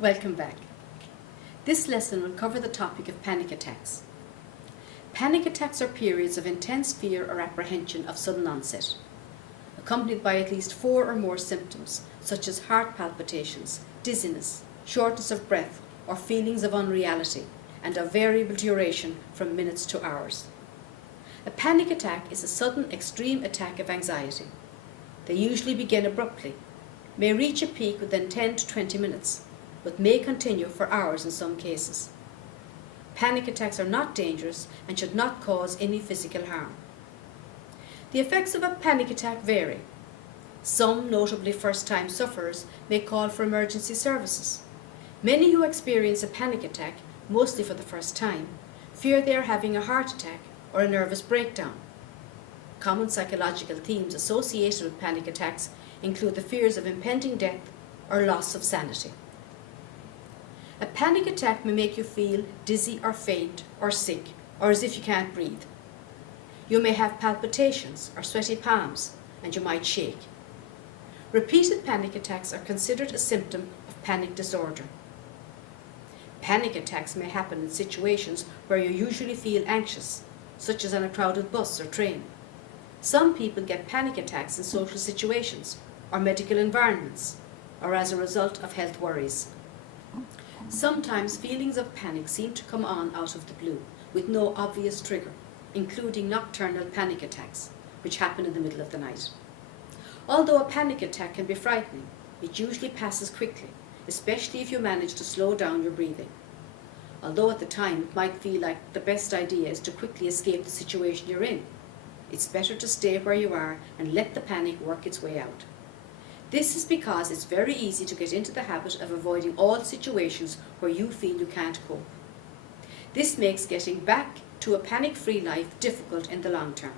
Welcome back. This lesson will cover the topic of panic attacks. Panic attacks are periods of intense fear or apprehension of sudden onset, accompanied by at least 4 or more symptoms, such as heart palpitations, dizziness, shortness of breath, or feelings of unreality, and of variable duration from minutes to hours. A panic attack is a sudden extreme attack of anxiety. They usually begin abruptly, may reach a peak within 10 to 20 minutes, but may continue for hours in some cases. Panic attacks are not dangerous and should not cause any physical harm. The effects of a panic attack vary. Some, notably first-time sufferers, may call for emergency services. Many who experience a panic attack, mostly for the first time, fear they are having a heart attack or a nervous breakdown. Common psychological themes associated with panic attacks include the fears of impending death or loss of sanity. A panic attack may make you feel dizzy or faint or sick or as if you can't breathe. You may have palpitations or sweaty palms, and you might shake. Repeated panic attacks are considered a symptom of panic disorder. Panic attacks may happen in situations where you usually feel anxious, such as on a crowded bus or train. Some people get panic attacks in social situations or medical environments, or as a result of health worries. Sometimes feelings of panic seem to come on out of the blue, with no obvious trigger, including nocturnal panic attacks, which happen in the middle of the night. Although a panic attack can be frightening, it usually passes quickly, especially if you manage to slow down your breathing. Although at the time it might feel like the best idea is to quickly escape the situation you're in, it's better to stay where you are and let the panic work its way out. This is because it's very easy to get into the habit of avoiding all situations where you feel you can't cope. This makes getting back to a panic-free life difficult in the long term.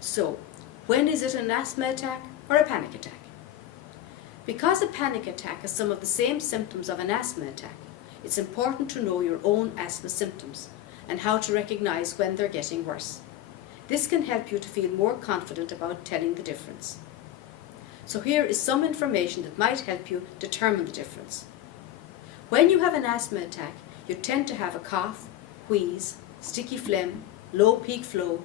So, when is it an asthma attack or a panic attack? Because a panic attack has some of the same symptoms of an asthma attack, it's important to know your own asthma symptoms and how to recognize when they're getting worse. This can help you to feel more confident about telling the difference. So here is some information that might help you determine the difference. When you have an asthma attack, you tend to have a cough, wheeze, sticky phlegm, low peak flow,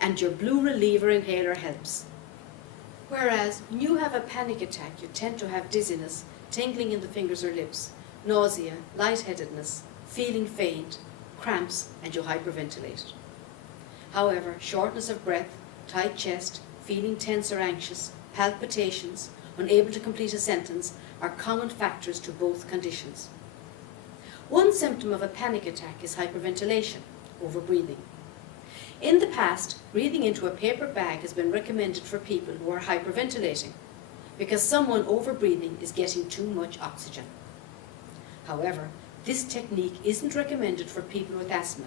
and your blue reliever inhaler helps. Whereas when you have a panic attack, you tend to have dizziness, tingling in the fingers or lips, nausea, lightheadedness, feeling faint, cramps, and you hyperventilate. However, shortness of breath, tight chest, feeling tense or anxious, palpitations, unable to complete a sentence are common factors to both conditions. One symptom of a panic attack is hyperventilation, overbreathing. In the past, breathing into a paper bag has been recommended for people who are hyperventilating because someone overbreathing is getting too much oxygen. However, this technique isn't recommended for people with asthma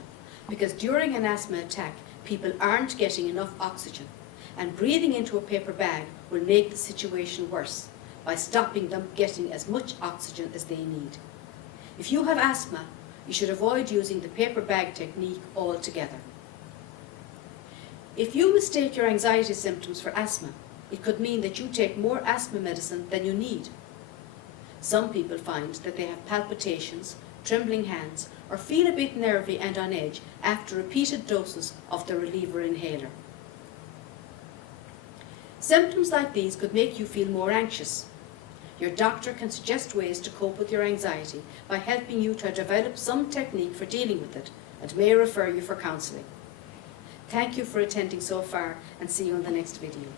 because during an asthma attack, people aren't getting enough oxygen, and breathing into a paper bag will make the situation worse by stopping them getting as much oxygen as they need. If you have asthma, you should avoid using the paper bag technique altogether. If you mistake your anxiety symptoms for asthma, it could mean that you take more asthma medicine than you need. Some people find that they have palpitations, trembling hands, or feel a bit nervy and on edge after repeated doses of the reliever inhaler. Symptoms like these could make you feel more anxious. Your doctor can suggest ways to cope with your anxiety by helping you to develop some technique for dealing with it and may refer you for counselling. Thank you for attending so far and see you on the next video.